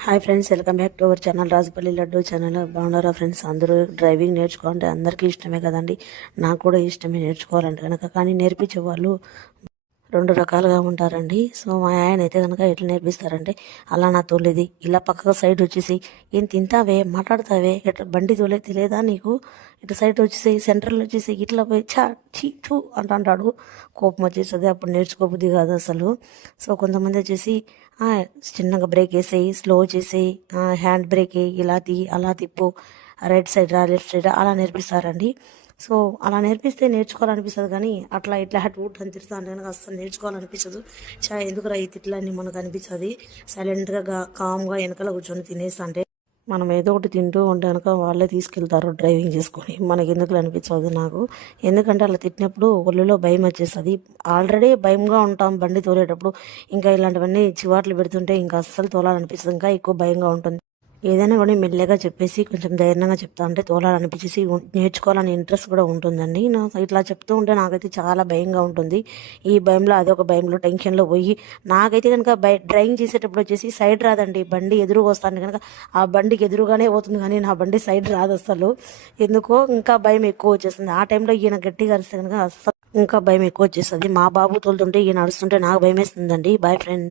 Hi friends welcome back to our channel Rajapalli Laddu channel బాగున్నారా friends అందరూ driving నేర్చుకోవాలంటే అందరికీ ఇష్టమే కదండి. నాకు కూడా ఇష్టమే నేర్చుకోవాలంటే కనుక కానీ నేర్పించే వాళ్ళు రెండు రకాలుగా ఉంటారండి. సో మా ఆయన అయితే కనుక ఎట్లా నేర్పిస్తారంటే అలా నా తోలేది ఇలా పక్కకు సైడ్ వచ్చేసి ఏం తింటావే మాట్లాడతావే ఎట్లా బండి తోలే తెలియదా నీకు? ఇటు సైడ్ వచ్చేసి సెంటర్లో వచ్చేసి ఇట్లా పోయి చా చీ చూ అంటాడు కోపం వచ్చేస్తుంది అప్పుడు నేర్చుకోబుద్ది కాదు అసలు. సో కొంతమంది వచ్చేసి చిన్నగా బ్రేక్ వేసేయి స్లో చేసేయి హ్యాండ్ బ్రేక్ వేయి ఇలా తీ అలా తిప్పు రైట్ సైడ్ రా లెఫ్ట్ సైడ్ అలా నేర్పిస్తారండి. సో అలా నేర్పిస్తే నేర్చుకోవాలనిపిస్తుంది కానీ అట్లా ఇట్లా హ్యాట్ వుట్ అని తిరుగుతా అంటే కనుక అస్సలు నేర్చుకోవాలనిపించదు చా ఎందుకురా ఈ తిట్లన్నీ మనకు అనిపించదు సైలెంట్గా కామ్గా వెనకాల కూర్చొని తినేస్తా అంటే మనం ఏదో ఒకటి తింటూ ఉంటే కనుక వాళ్ళే తీసుకెళ్తారు డ్రైవింగ్ చేసుకొని. మనకి ఎందుకు అనిపించదు నాకు. ఎందుకంటే అలా తిట్టినప్పుడు ఒళ్ళులో భయం వచ్చేస్తుంది. ఆల్రెడీ భయంగా ఉంటాం బండి తోలేటప్పుడు. ఇంకా ఇలాంటివన్నీ చివాట్లు పెడుతుంటే ఇంకా అస్సలు తోలాలనిపిస్తుంది ఇంకా ఎక్కువ భయంగా ఉంటుంది. ఏదైనా కూడా మెల్లగా చెప్పేసి కొంచెం ధైర్యంగా చెప్తా అంటే తోలాలనిపించేసి ఉం- నేర్చుకోవాలని ఇంట్రెస్ట్ కూడా ఉంటుందండి. నా ఇట్లా చెప్తూ ఉంటే నాకైతే చాలా భయంగా ఉంటుంది. ఈ భయంలో అదొక భయంలో టెన్షన్లో పోయి నాకైతే కనుక బై డ్రైవింగ్ చేసేటప్పుడు వచ్చేసి సైడ్ రాదండి. బండి ఎదురుగా వస్తాను కనుక ఆ బండికి ఎదురుగానే పోతుంది కానీ నా బండి సైడ్ రాదు అసలు ఎందుకో ఇంకా భయం ఎక్కువ వచ్చేస్తుంది. ఆ టైంలో ఈయన గట్టిగా అరిస్తే కనుక అస్సలు ఇంకా భయం ఎక్కువ వచ్చేస్తుంది. మా బాబు తోలుతుంటే ఈయన నడుస్తుంటే నాకు భయం వేస్తుందండి బాయ్ ఫ్రెండ్